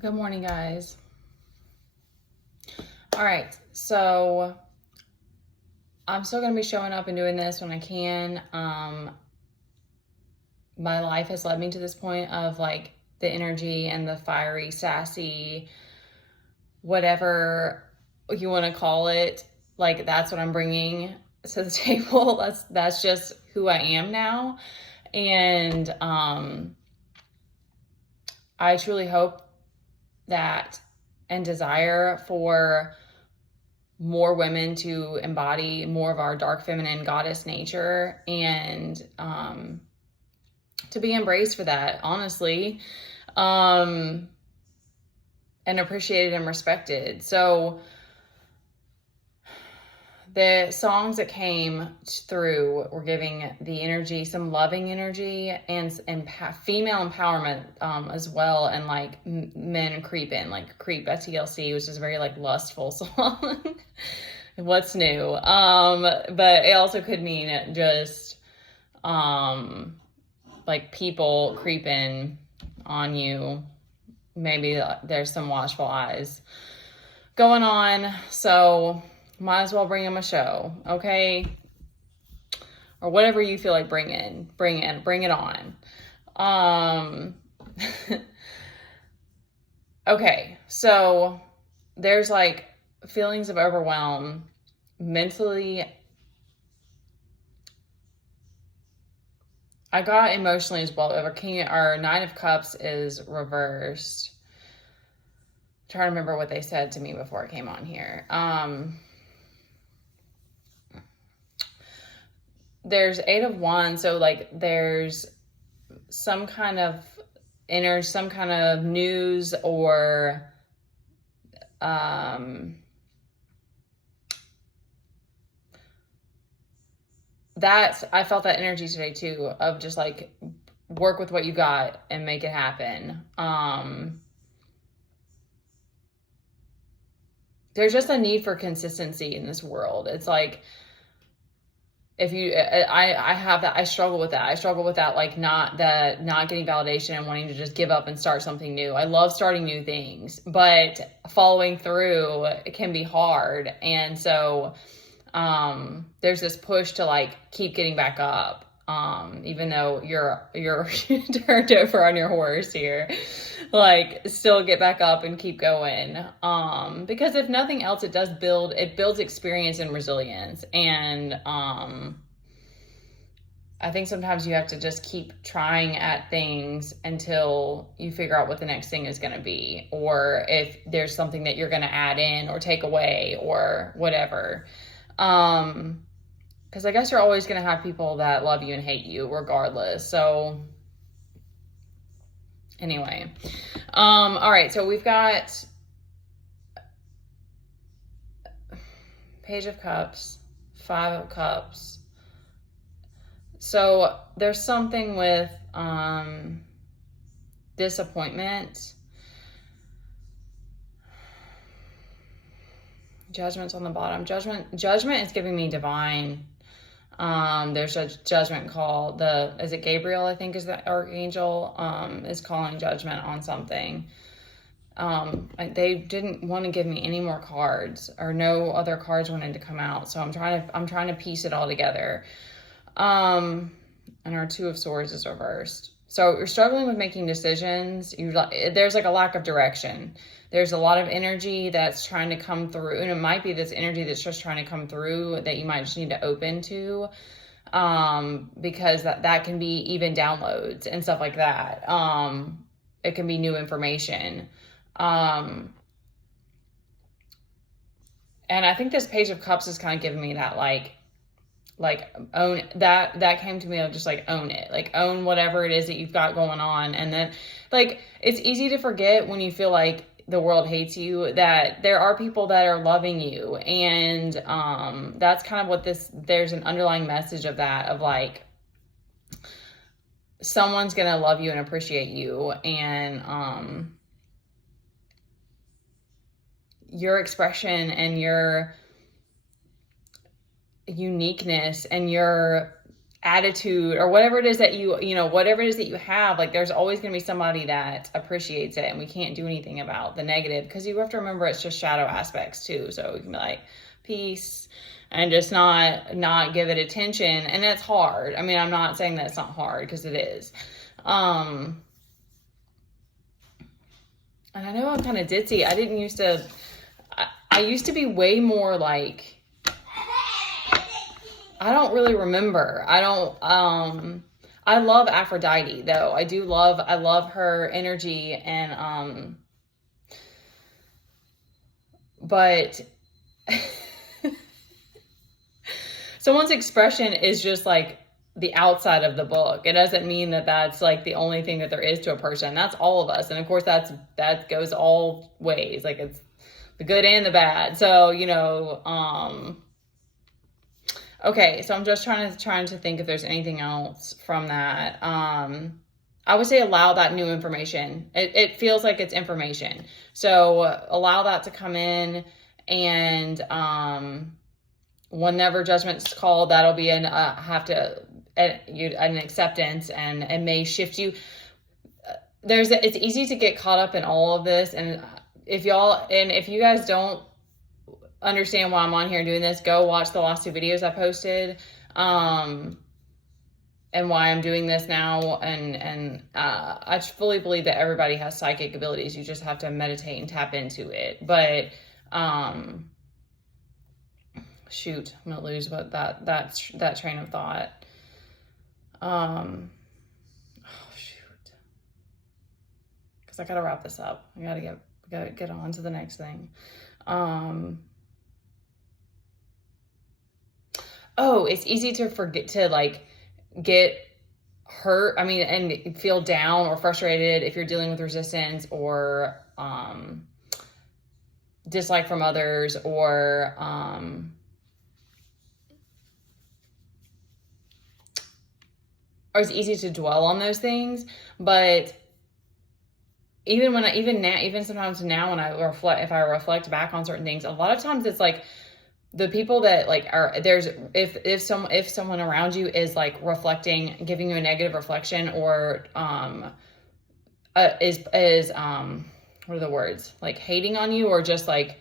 Good morning, guys. All right, so I'm still going to be showing up and doing this when I can. My life has led me to this point of like the energy and the fiery, sassy, whatever you want to call it. Like that's what I'm bringing to the table. That's just who I am now. And I truly hope that and desire for more women to embody more of our dark feminine goddess nature and to be embraced for that, honestly, and appreciated and respected. So the songs that came through were giving the energy, some loving energy, and female empowerment as well, and like men creepin, like Creep by TLC, which is a very like lustful song. What's new? But it also could mean just like people creeping on you. Maybe there's some watchful eyes going on. So might as well bring him a show, okay? Or whatever you feel like bring it on. Okay, so there's like feelings of overwhelm mentally. I got emotionally as well. Our Nine of Cups is reversed. I'm trying to remember what they said to me before I came on here. There's Eight of Wands, so like there's some kind of some kind of news or I felt that energy today too, of just like work with what you got and make it happen. There's just a need for consistency in this world. It's like, if you, I have that, I struggle with that, like not getting validation and wanting to just give up and start something new. I love starting new things, but following through, it can be hard. And so, there's this push to like keep getting back up. Even though you're turned over on your horse here, like still get back up and keep going. Because if nothing else, it builds experience and resilience. And, I think sometimes you have to just keep trying at things until you figure out what the next thing is going to be, or if there's something that you're going to add in or take away or whatever. Because I guess you're always going to have people that love you and hate you regardless. So anyway, all right. So we've got Page of Cups, Five of Cups. So there's something with disappointment. Judgment's on the bottom. Judgment is giving me divine. There's a judgment call. Is it Gabriel, I think is the archangel, is calling judgment on something. They didn't want to give me any more cards, or no other cards wanted to come out. So I'm trying to piece it all together. And our Two of Swords is reversed. So you're struggling with making decisions. There's like a lack of direction. There's a lot of energy that's trying to come through, and it might be this energy that's just trying to come through that you might just need to open to, because that can be even downloads and stuff like that. It can be new information. And I think this Page of Cups is kind of giving me that like own that came to me of just like own it, like own whatever it is that you've got going on. And then like it's easy to forget when you feel like the world hates you, that there are people that are loving you. And that's kind of what there's an underlying message of that, of like someone's gonna love you and appreciate you, and your expression and your uniqueness and your attitude or whatever it is that whatever it is that you have, like there's always going to be somebody that appreciates it, and we can't do anything about the negative, because you have to remember it's just shadow aspects too. So you can be like, peace, and just not give it attention. And that's hard. I mean, I'm not saying that it's not hard, because it is. And I know I'm kind of ditzy. I used to be way more like, I don't really remember. I love Aphrodite though. I love her energy, and, but someone's expression is just like the outside of the book. It doesn't mean that that's like the only thing that there is to a person. That's all of us. And of course that goes all ways. Like it's the good and the bad. So, okay, so I'm just trying to think if there's anything else from that. I would say allow that new information. It feels like it's information. So allow that to come in, and whenever judgment's called, that'll be an acceptance, and it may shift you. It's easy to get caught up in all of this, and if you guys don't understand why I'm on here doing this, go watch the last 2 videos I posted, and why I'm doing this now. And I fully believe that everybody has psychic abilities. You just have to meditate and tap into it. But shoot, I'm gonna lose that train of thought. Oh shoot, because I gotta wrap this up. I gotta get on to the next thing. It's easy to forget to like get hurt. I mean, and feel down or frustrated if you're dealing with resistance or dislike from others, or it's easy to dwell on those things. But even sometimes now when if I reflect back on certain things, a lot of times it's like the people that like if someone around you is like reflecting, giving you a negative reflection, or is what are the words, like hating on you, or just like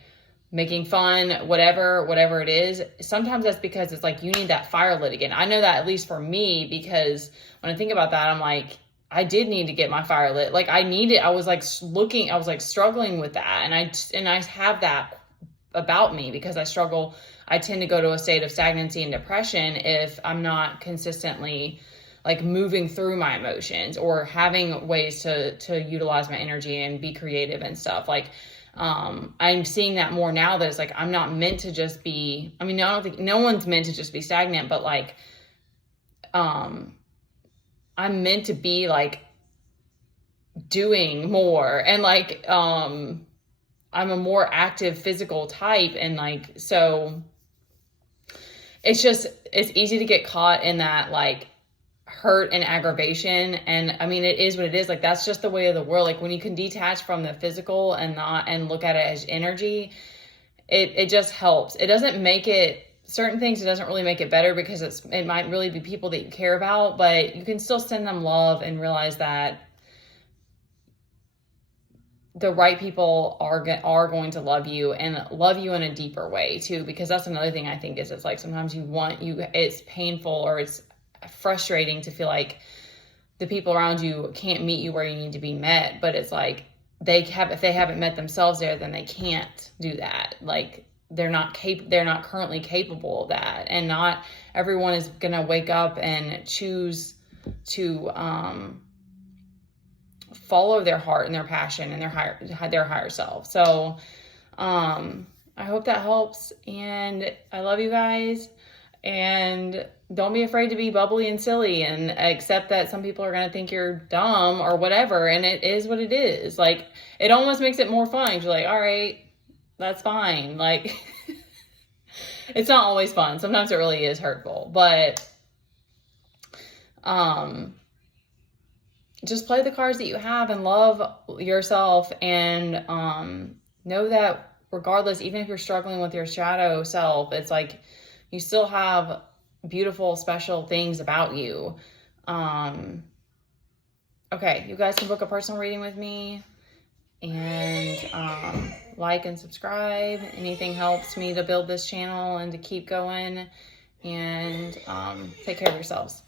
making fun, whatever it is, sometimes that's because it's like you need that fire lit again. I know that, at least for me, because when I think about that, I'm like, I did need to get my fire lit. Like I was like struggling with that, and I have that about me because I tend to go to a state of stagnancy and depression if I'm not consistently like moving through my emotions or having ways to utilize my energy and be creative and stuff. Like I'm seeing that more now, that it's like I'm not meant to just be, I mean, I don't think no one's meant to just be stagnant, but like I'm meant to be like doing more, and like I'm a more active physical type, and like, so it's easy to get caught in that like hurt and aggravation. And I mean, it is what it is. Like, that's just the way of the world. Like when you can detach from the physical and look at it as energy, it just helps. It doesn't make it, certain things, it doesn't really make it better, because it might really be people that you care about, but you can still send them love and realize that the right people are going to love you, and love you in a deeper way too. Because that's another thing I think is, it's like sometimes it's painful or it's frustrating to feel like the people around you can't meet you where you need to be met. But it's like if they haven't met themselves there, then they can't do that. Like they're not currently capable of that. And not everyone is going to wake up and choose to follow their heart and their passion and their higher self. So I hope that helps, and I love you guys, and don't be afraid to be bubbly and silly, and accept that some people are going to think you're dumb or whatever, and it is what it is. Like, it almost makes it more fun. You're like, all right, that's fine. Like it's not always fun. Sometimes it really is hurtful, but just play the cards that you have and love yourself, and know that regardless, even if you're struggling with your shadow self, it's like you still have beautiful, special things about you. Okay, you guys can book a personal reading with me, and like and subscribe. Anything helps me to build this channel and to keep going. And take care of yourselves.